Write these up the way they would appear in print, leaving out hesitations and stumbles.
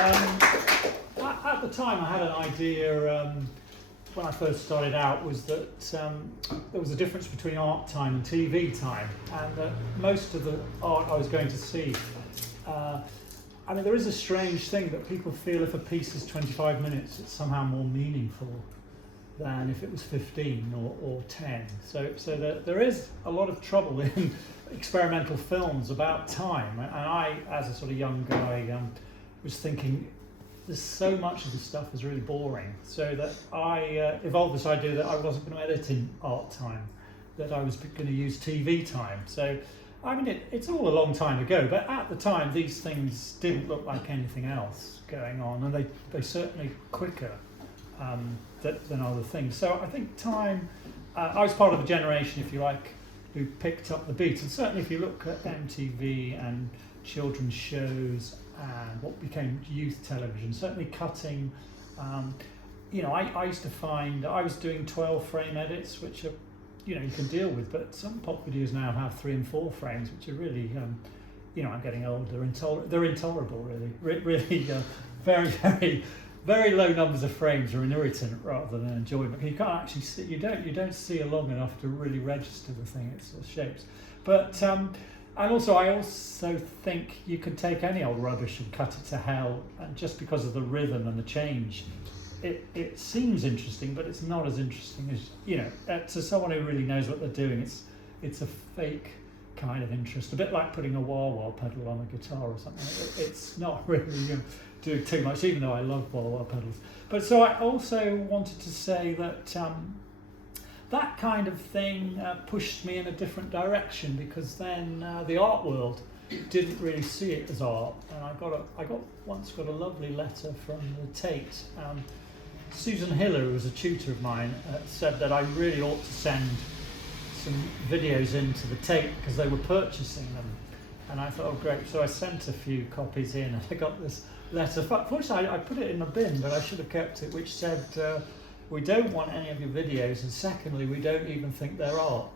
At the time, I had an idea. When I first started out, was that there was a difference between art time and TV time, and that most of the art I was going to see. I mean, there is a strange thing that people feel if a piece is 25 minutes, it's somehow more meaningful than if it was 15 or 10. So there is a lot of trouble in experimental films about time. And I, as a sort of young guy, was thinking, there's so much of the stuff is really boring. So that I evolved this idea that I wasn't going to edit in art time, that I was going to use TV time. So, I mean, it's all a long time ago, but at the time, these things didn't look like anything else going on, and they certainly quicker than other things. So I think time, I was part of a generation, if you like, who picked up the beat. And certainly if you look at MTV and children's shows and what became youth television, certainly cutting, I used to find, I was doing 12 frame edits, which are, you can deal with, but some pop videos now have 3 and 4 frames, which are really, I'm getting old, they're intolerable really, really very, very, very low numbers of frames are an irritant rather than an enjoyment. You can't actually see, you don't see it long enough to really register the thing, its shapes. But, and also I also think you can take any old rubbish and cut it to hell, and just because of the rhythm and the change, it seems interesting, but it's not as interesting as, to someone who really knows what they're doing, it's a fake kind of interest, a bit like putting a wah-wah pedal on a guitar or something. It's not really doing too much, even though I love wah-wah pedals. But so I also wanted to say that that kind of thing pushed me in a different direction, because then the art world didn't really see it as art, and I once got a lovely letter from the Tate. Susan Hiller, who was a tutor of mine, said that I really ought to send some videos into the Tate because they were purchasing them. And I thought, oh great, so I sent a few copies in and I got this letter. Fortunately, I put it in a bin, but I should have kept it, which said, we don't want any of your videos, and secondly, we don't even think they're art.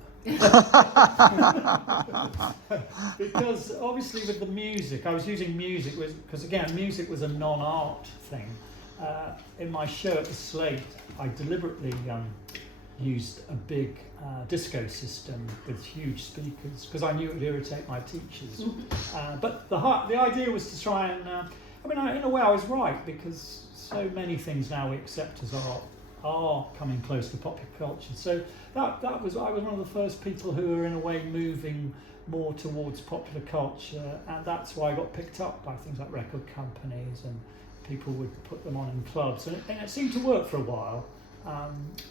Because obviously with the music, I was using music, because again, music was a non-art thing. In my show at the Slate, I deliberately used a big disco system with huge speakers because I knew it would irritate my teachers. But the idea was to try and, in a way I was right, because so many things now we accept as art are coming close to popular culture. So I was one of the first people who were in a way moving more towards popular culture, and that's why I got picked up by things like record companies, and people would put them on in clubs, and it seemed to work for a while.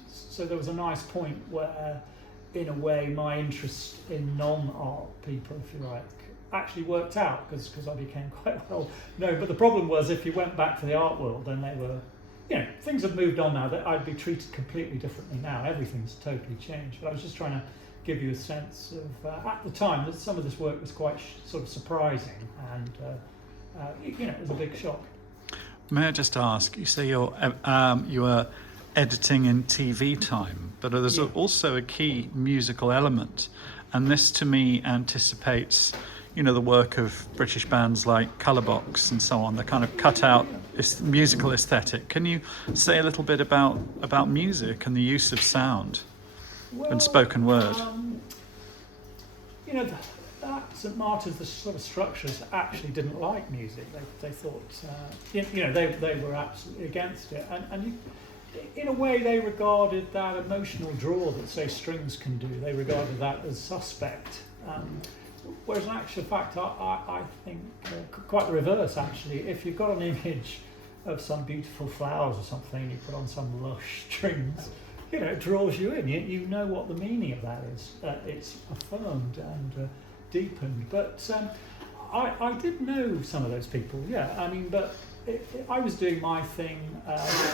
So there was a nice point where, in a way, my interest in non-art people, if you like, actually worked out, because I became quite well known. But the problem was, if you went back to the art world, then they were, things have moved on now, that I'd be treated completely differently now. Everything's totally changed. But I was just trying to give you a sense of, at the time, that some of this work was quite sort of surprising, and it was a big shock. May I just ask, you say you were editing in TV time, but there's also a key musical element, and this to me anticipates, the work of British bands like Colourbox and so on, the kind of cut out musical aesthetic. Can you say a little bit about music and the use of sound and spoken word? St Martin's, the sort of structures actually didn't like music. They thought, they were absolutely against it. And in a way, they regarded that emotional draw that, say, strings can do, they regarded that as suspect. Whereas in actual fact, I think quite the reverse, actually. If you've got an image of some beautiful flowers or something, and you put on some lush strings, it draws you in. You know what the meaning of that is. It's affirmed and deepened. But I did know some of those people, but I was doing my thing.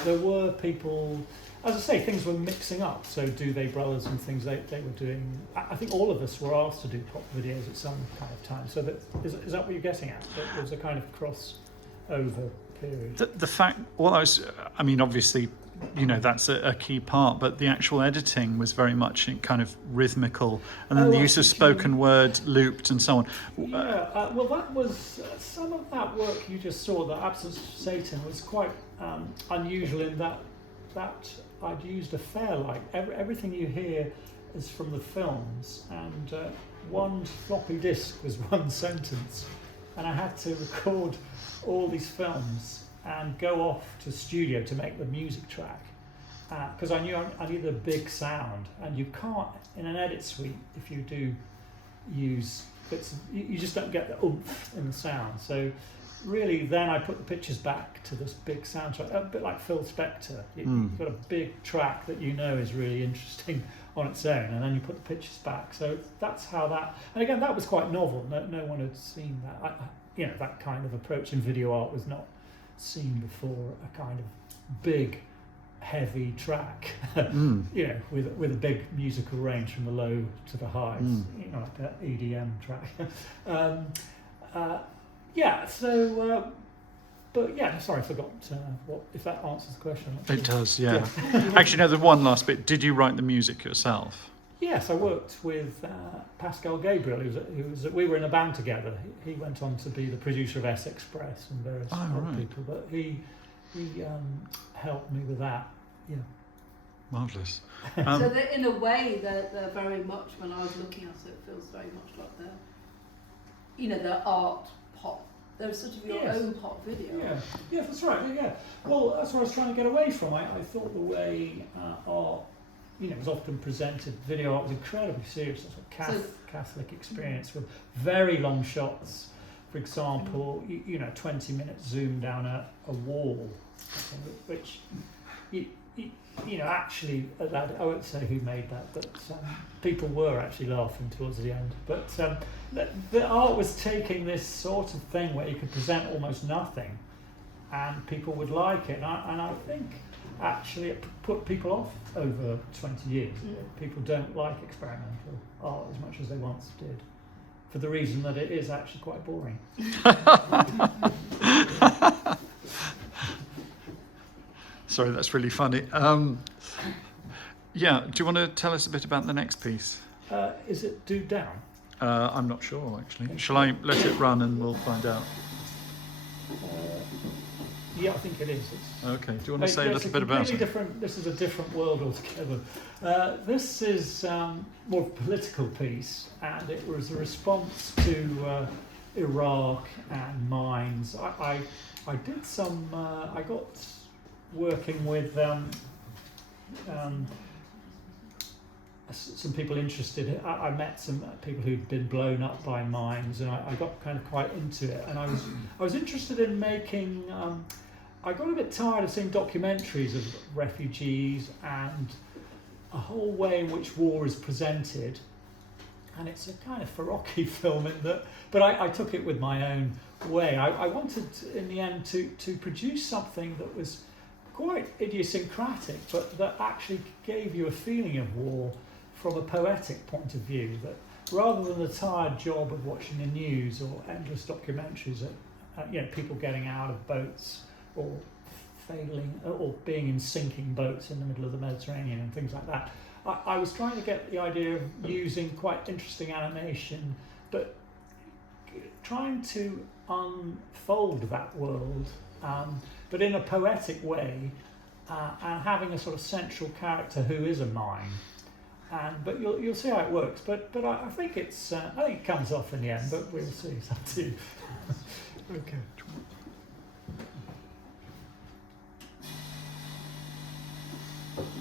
There were people, as I say, things were mixing up. So Do They Brothers and things they were doing. I think all of us were asked to do pop videos at some kind of time. So is that what you're getting at? That there's a kind of crossover period. The fact, I mean, obviously, that's a key part, but the actual editing was very much kind of rhythmical, and then the use of spoken word looped and so on. Yeah, well, that was some of that work you just saw. The Absence of Satan was quite unusual in that I'd used a Fairlight. Everything you hear is from the films, and one floppy disk was one sentence, and I had to record all these films and go off to studio to make the music track, because I knew I needed a big sound, and you can't in an edit suite, if you do use bits, you just don't get the oomph in the sound. So really then I put the pictures back to this big soundtrack, a bit like Phil Spector. You've got a big track that is really interesting on its own, and then you put the pictures back. So that's how that, and again, that was quite novel. No one had seen that. That kind of approach in video art was not seen before, a kind of big, heavy track, with a big musical range from the low to the highs, like that EDM track. But yeah, sorry, I forgot if that answers the question. It does, yeah. Actually, no, the one last bit. Did you write the music yourself? Yes, I worked with Pascal Gabriel. We were in a band together. He went on to be the producer of S Express and various other people, but he helped me with that. Yeah. Marvellous. So that in a way, they're very much, when I was looking at it, feels very much like the art pop. They're sort of your own pop video. Yeah, that's right. Yeah. Well, that's what I was trying to get away from. I thought the way art, was often presented. Video art was incredibly serious. Sort of Catholic experience with very long shots. For example, 20-minute zoom down a wall, which actually allowed. I won't say who made that, but people were actually laughing towards the end. But the art was taking this sort of thing where you could present almost nothing, and people would like it. And I think actually it put people off over 20 years. People don't like experimental art as much as they once did, for the reason that it is actually quite boring. Sorry, that's really funny. Do you want to tell us a bit about the next piece? Is it Do Down? I'm not sure, actually. Shall I let it run and we'll find out? Yeah, I think it is. Okay. Do you want to say a little bit about it? This is a different world altogether. This is more of a political piece, and it was a response to Iraq and mines. I did some. I got working with some people interested. I met some people who'd been blown up by mines, and I got kind of quite into it. And I was interested in making. I got a bit tired of seeing documentaries of refugees and a whole way in which war is presented, and it's a kind of Farocki film in that. But I took it with my own way. I wanted, in the end, to produce something that was quite idiosyncratic, but that actually gave you a feeling of war from a poetic point of view, that rather than the tired job of watching the news or endless documentaries at people getting out of boats or failing or being in sinking boats in the middle of the Mediterranean and things like that, I was trying to get the idea of using quite interesting animation, but trying to unfold that world, but in a poetic way, and having a sort of central character who is a mime. But you'll see how it works. But I think it comes off in the end. But we'll see. It's up to you. Okay.